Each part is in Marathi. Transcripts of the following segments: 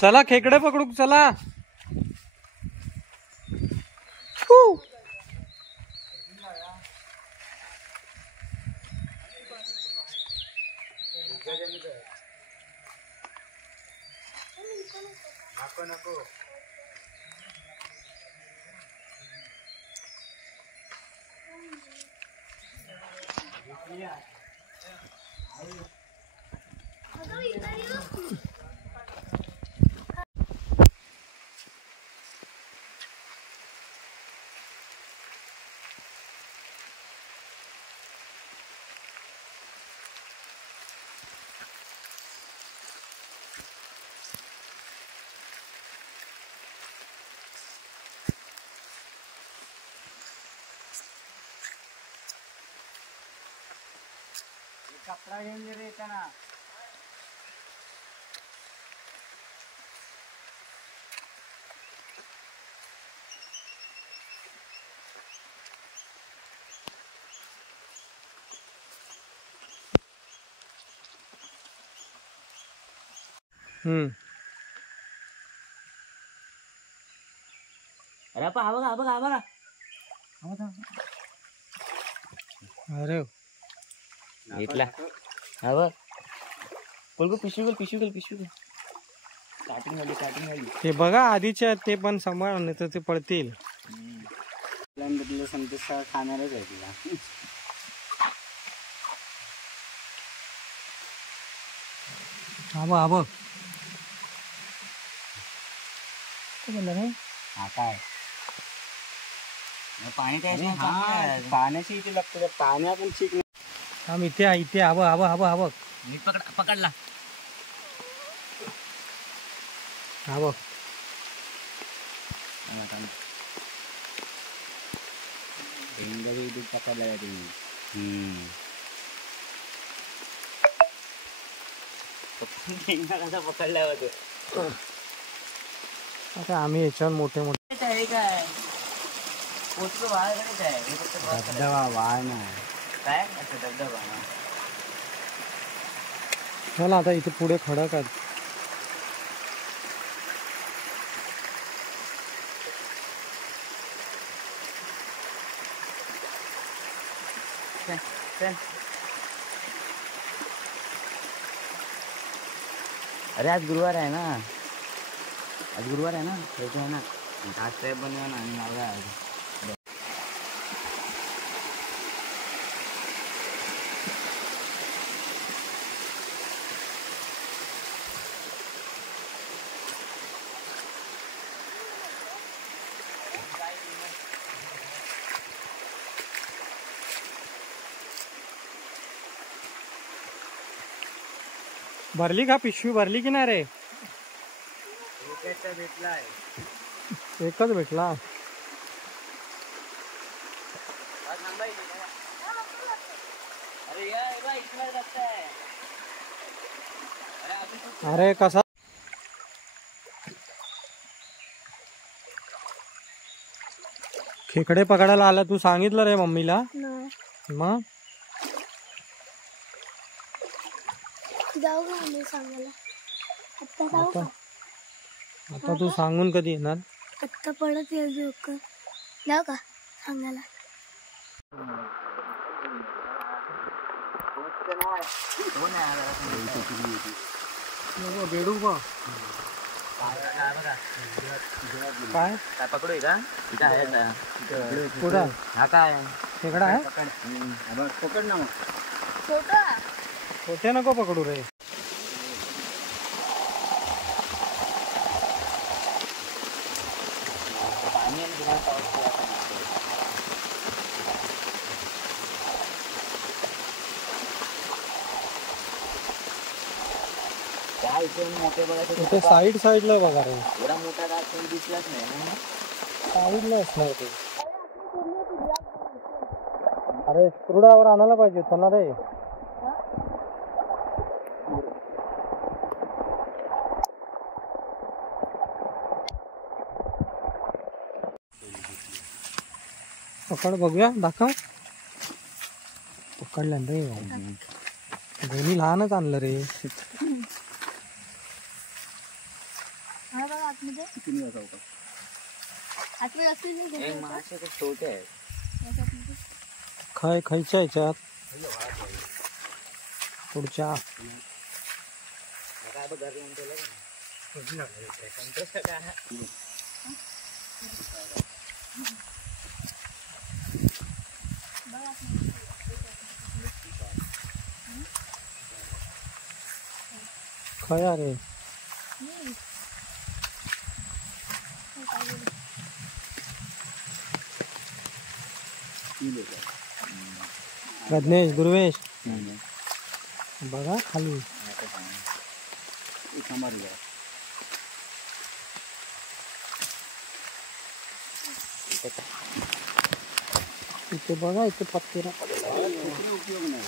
चला खेकडे पकडू चला. नको नको कपडा घेऊन रे येताना. अरे पा बघा बघा बघा. अरे घेतला हा बघ. बोल पिशवी पिशवी स्टार्टिंग वाली ते बघा आधीच्या ते पण सांभाळ नाही तर ते पडतील. संदेश खाणारच आहे तिला. हा बघ बोलला नाही. हा काय पाणी काय पाण्याची इथे लागतं. पाण्या पण ठीक नाही. आम इथे आबं मी पकडला. हा बघ पकडला तुम्ही पकडला होतो. आता आम्ही याच्यावर मोठे आहे काय पोचलो बाहेरच आहे. धबधबा वाळ नाही काय असं धबधबा. चला आता इथे पुढे खडक आहेत. अरे आज गुरुवार आहे ना. आहे ना. आज ट्रॅप बनवा ना आणि लावूया. भरली का पिशवी भरली की नाही रे. भेटला एकच भेटला. अरे कसा खेकडे पकडायला आला तू सांगितलं रे मम्मीला. मग जाऊ का आम्ही सांगायला. आता तू सांगून कधी येणार. आत्ता पडत येईल लवकर. जाऊ का सांगायला. बेडू बघ काय पकडू का इथं आहे. कुठं हा काय खेकडा आहे. पकड ना. मग छोटे नको पकडू रे. पाणी मोठे बघायचे. साईडला बघा रे. एवढा मोठा घास पण दिसलाच नाही. साईडला असणार ते. अरे स्क्रूड्रायव्हर आणायला पाहिजे होता ना रे. पकड बघूया दाखव. पकडलं रे. दोन्ही लहानच आणलं रे. हे मासे खूप छोटे आहेत. खायच्या ह्याच्यात पुढच्या काय बघ घरी आणून ठेवलं का? खाया रे रत्नेश गुरुवेश बघा खाली इथे बघा इथे पत्तेरा उपयोग नाही.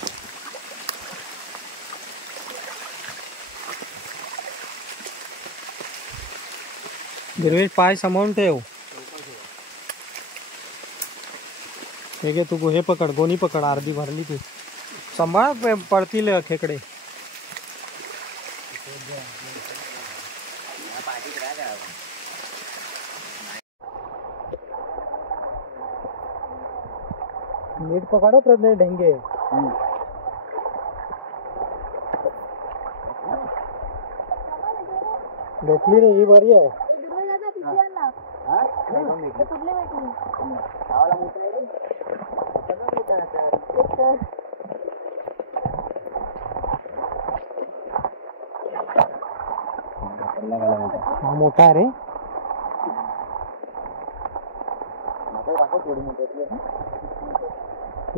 गुरुवेश पाय सांभाळून ठेव. हे घे तू हे पकड गोणी पकड अर्धी भरली तू सांभाळ पडतील खेकडे. नीट पकड प्रज्ञा ढेंगे. भेटली रे ही बरी आहे. हा मोठा आहे रे.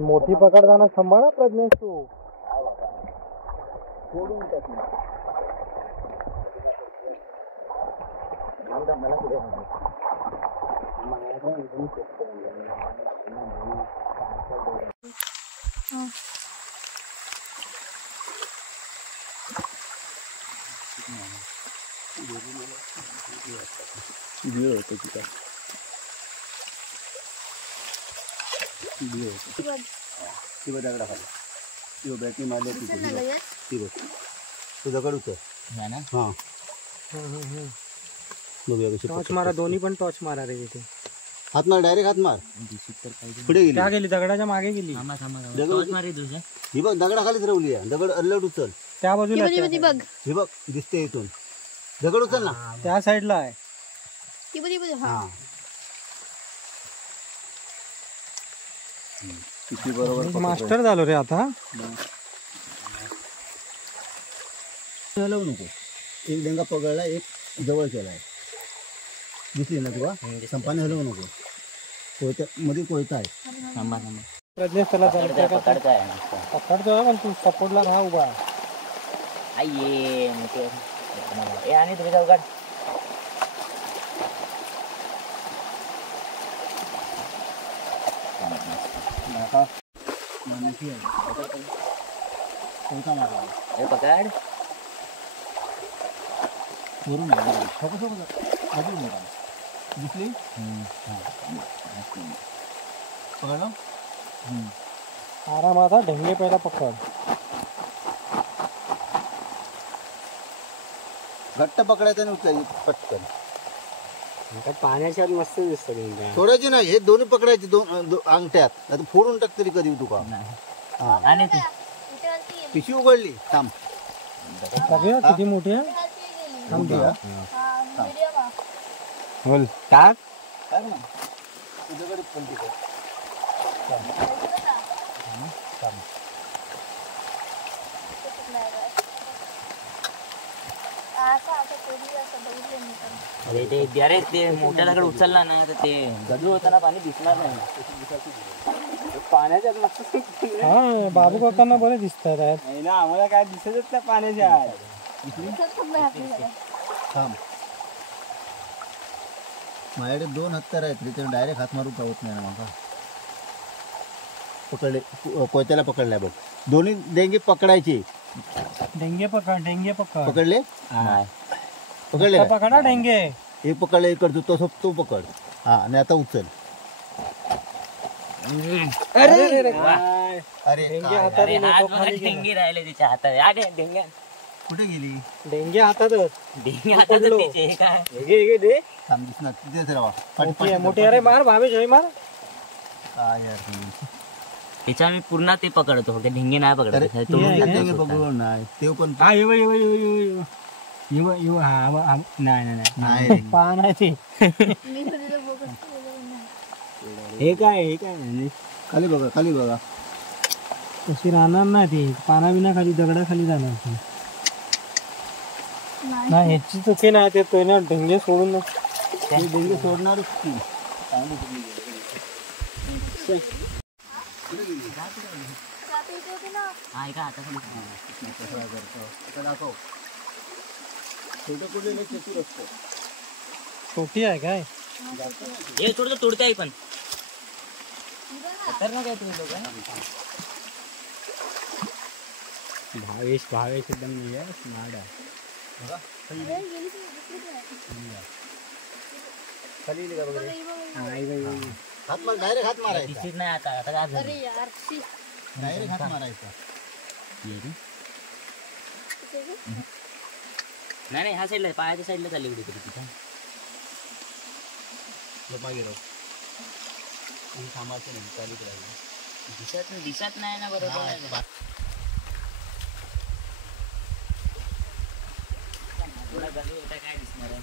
मोठी पकडताना सांभाळा प्रज्ञेश तू. दगडा खाली बॅटरी मारली तू दगड उचल हा टॉर्च मारा दोन्ही पण टॉर्च मारा रे तिथे. हात मार डायरेक्ट हात मार. पुढे गेली त्या गेली दगडाच्या मागे गेली. ही बघ दगडा खालीच रवली आहे. दगड अलट उचल त्या बाजूला हे बघ दिसते इथून. दगड उचल ना त्या साईडला आहे. किती बरोबर मास्टर झालो रे आता. हलवू नको. एक डेंगा पकडला एक जवळ केलाय दिसली ना तुला. संपाने हलवू नको. कोयत्या मध्ये कोयता आहे. प्रज्ञेश त्याला पकडतोय पण तू सपोर्टला राहा उभा. आणि तुम्ही जाऊ काढ. हे पकड दिसली पकडलं. आरामात ढेंगे पहिला पकड. घट्ट पकडायचं आणि उचलायची पटकन. पाण्याच्या मस्त दिसत. सोडायची नाही. हे दोन्ही पकडायचे दोन अंगठ्यात. आता फोडून टाक तरी कधी तुका. आणि पिशवी उघडली थांब. किती मोठी आहे बोल टाक. तुझ्याकडे पण तिकडे अरे ते मोठ्या दगड उचलला ना तर ते गजू होताना पाणी दिसणार नाही. पाण्याच्या मस्त. हा बाबू काकांना बरे दिसतात ना. आम्हाला काय दिसतच नाही पाण्याच्या. थांब माझ्याकडे 2 हत्यार आहेत रे. डायरेक्ट हात मारून पावत नाही ना माका. पकडले कोयत्याला पकडलाय बघ. दोन्ही डेंगे पकडायचे. ढेंगे पकड पकडले पकडले पकडा ढेंगे. एक पकडले इकडचं तो पकड. हा आणि आता उचल. अरे हात बघा ढेंगे राहिले तिच्या हातात. ढेंग्या कुठे गेली? डेंगे हातातच डेंगे आता तर तिचे हे काय थांब दिसणार तिथेच राहा. मोठी अरे मार भावेश होय मार. काय यार तुम्ही. त्याच्या मी पूर्ण ते पकडतो फक्त ढेंगे नाही अरे, पकडत हे तोडून डेंगे टाकतो स्वतः. बघून नाही ते पण हा येव येव येव येव येव येव येव हा नाही नाही नाही नाही रे. पान आहे ते. मी कधी बघत नाही. हे काय म्हणजे खाली बघा खाली बघा. तशी राहणार ना ती पाना बिना खाली दगडाखाली जाणार ती. नाही ह्याची चुकी नाही ते तो ना ढेंगे सोडून ते डेंगे सोडणारच की. जाते इथे होते ना. हा ऐका आता खाली. आता दाखव. छोटे कुठे लय चतुर असतं. छोटी आहे काय. हे थोडं तोडते आहे पण खतरनाक आहे तुम्ही लोक भावेश एकदम हे स्मार्ट आहे. अरे, गेली ती दुसरीकडे आहे. खाली गेली का बघ रे. ही बघ. हा, हे बघ, हे बघ. हात मार डायरेक्ट हात मारायचा. दिसत नाही आता आता काय झालं अरे यार शी. डायरेक्ट हात मारायचा. नाही नाही ह्या साईडला पायाच्या साईडला चालली कुठे तरी तिथं मागे राहू. आणि थांबायचं नाही चालूच राहिलं. दिसत नाही ना बरोबर नाही. थोडा गजू होता काय दिसणार आहे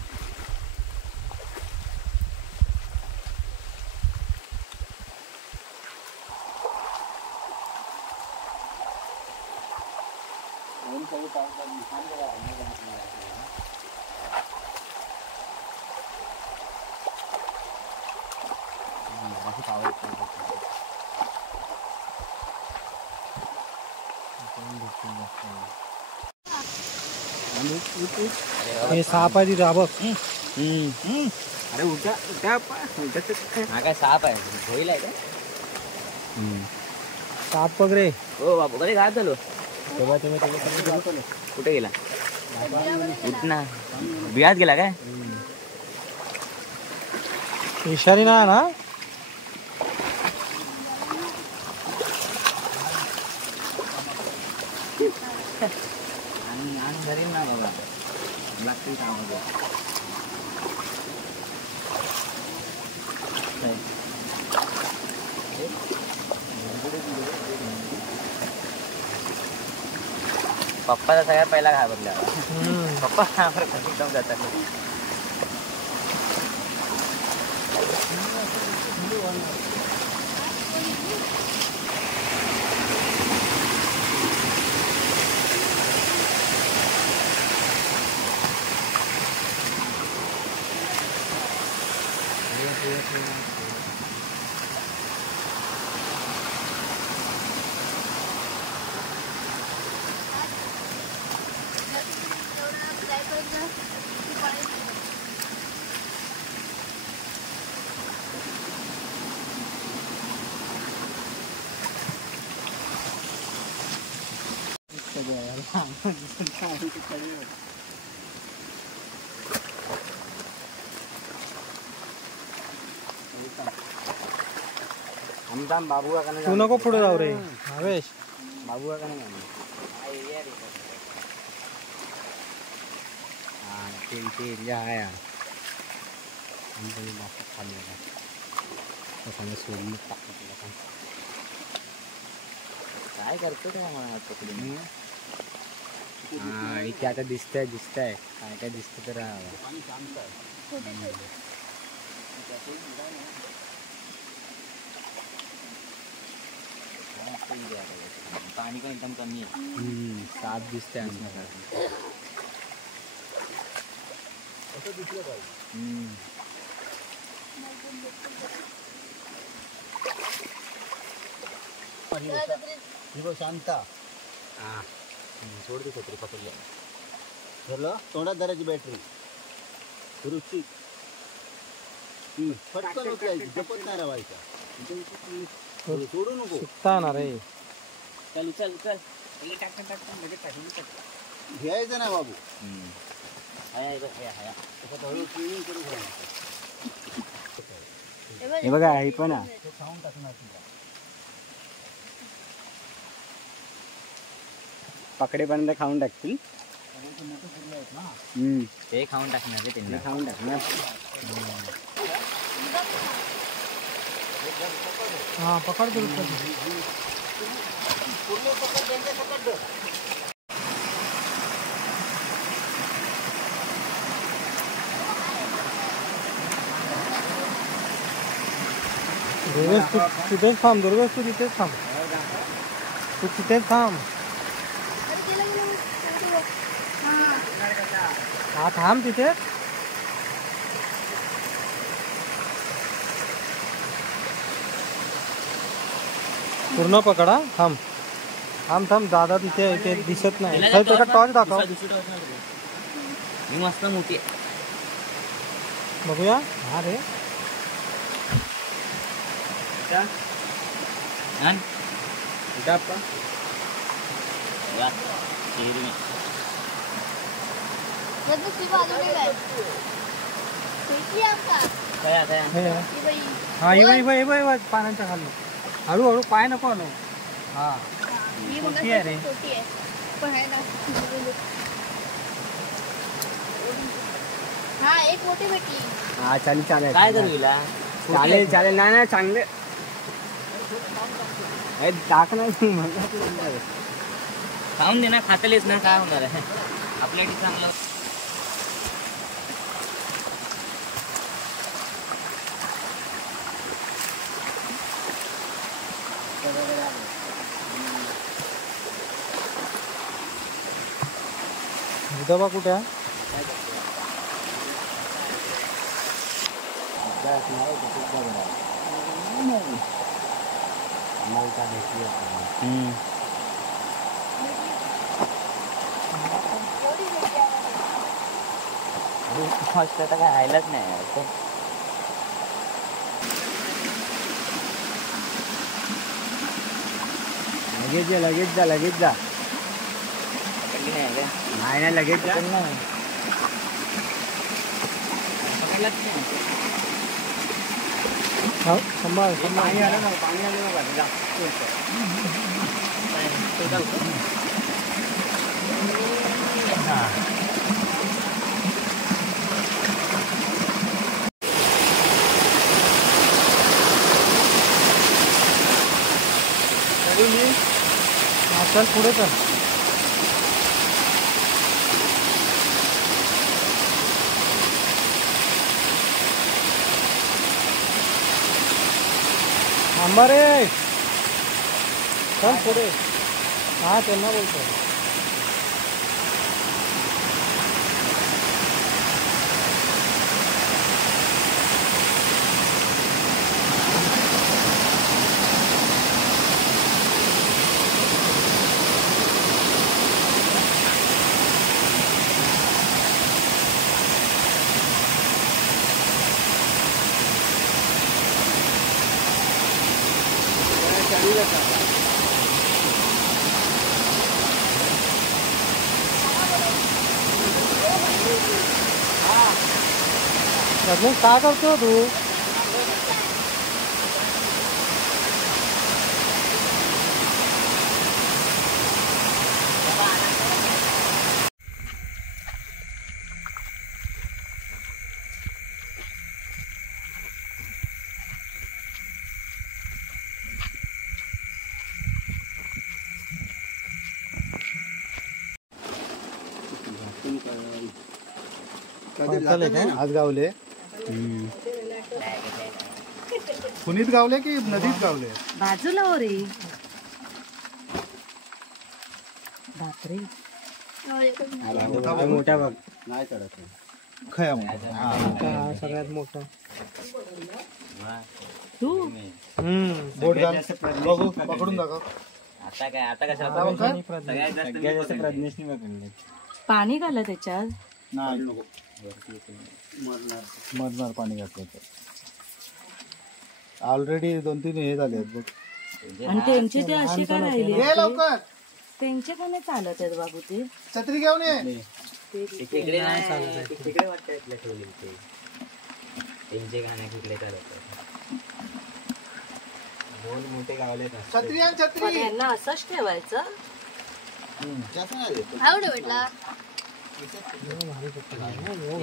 हे साप आहे तिथं बघ. अरे उलटा हा काय साप आहे होईल आहे का साप बघ रे. हो बाबू कधी काय झालो तेव्हा कुठे गेला उठ ना बियात गेला काय इशारी नाही ना. आणि घरी ना बाबा लागतील कामामध्ये पप्पाचा सगळ्यात पहिला घाबरला पप्पा एकदम जातात आमचा बाबू का तू नको पुढे जाऊ रे भावेश. बाबू का नाही ते एरिया आहे आमच्या खाली सोडून टाकतो तुला काय करतो का मला पकडून हा इथे आता दिसतंय काय काय दिसतं तर पाणी पण एकदम कमी आहे साप दिसतंय आमच्याकडे ही बघ शांता. हा सोड दे छत्री पकडल्या ठरलं तोंडात धरायची बॅटरी रुची फटकन उचलायची जपत नाही राहायचा सोडू नको. शिकता ना रे. चल चल चल घ्यायचं नाही बाबू. हे बघा हे पण आहे. खाऊन टाकणार तुला. पकडेपर्यंत खाऊन टाकतील. ते खाऊन टाकणार रे त्यांना. खाऊन टाकणार. हा पकड करू तिथेच थांब दुर्वेश, तू तिथेच थांब, तू तिथेच थांब. हा थांब तिथेच. पूर्ण पकडा. थांब थांब थांब, दादा तिथे ते दिसत नाही. त्याचा टॉर्च दाखव. ही मस्त मोठी आहे. बघूया. हा रे आण. इथं आपण वा, हिरवी. काय आता आहे? हे हा ही बाई पाण्याच्या खाली. हळूहळू पाय नको आणू. हा मोठी आहे रे. हा एक मोठी भेटली. हा चालेल चालेल काय करू हिला? चालेल चालेल. नाही नाही चांगले टाक नाही. खाऊन दे ना, खातलेच ना, काय होणार आहे आपल्यासाठी चांगलं. डबा कुठे आहे? मस्त तर काय राहिलंच नाही यार. लगेच जा. पकडली नाही का? नाही लगेच जा. पकडलाच नाही. हा सांभाळ सांभाळ. पाणी आलं ना जा. चल पुढे चल. थांबा रे. चल पुढे. हा त्यांना बोलतो. रजनीश काय करतो तू? आज गावले. कुणीत गावले की नदीत गावले? बाजूला हो रे. बापरे. मोठा बघ. नाही चढत. खया हा सगळ्यात मोठा. तू बोट घाल. बघू पकडून दाखव. आता काय, आता कशाला सगळ्यात जास्त मी प्रज्ञेशनी पकडले. पाणी घाला त्याच्यात. नाही मरणार पाणी घातलं तर. ऑलरेडी 2-3 हे झाले आहेत बघ. आणि त्यांचे ते असे का राहिले? ये लवकर. त्यांचे का नाही चालत आहेत बाबू ते? छत्री घेऊन ये. तिकडे नाही चालत. तिकडे वाटतं इथलं ठेवले ते त्यांचे गाणे तिकडे चालत. दोन मोठे गावले. छत्री आण पण छत्री. यांना असंच ठेवायचं. आवड भेटला.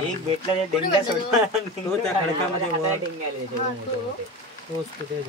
एक भेटला त्या डेंग्या सोडला तो त्या खडकामध्ये वर डेंगे आले त्याच्यावर मोठे मोठे तोच तिथे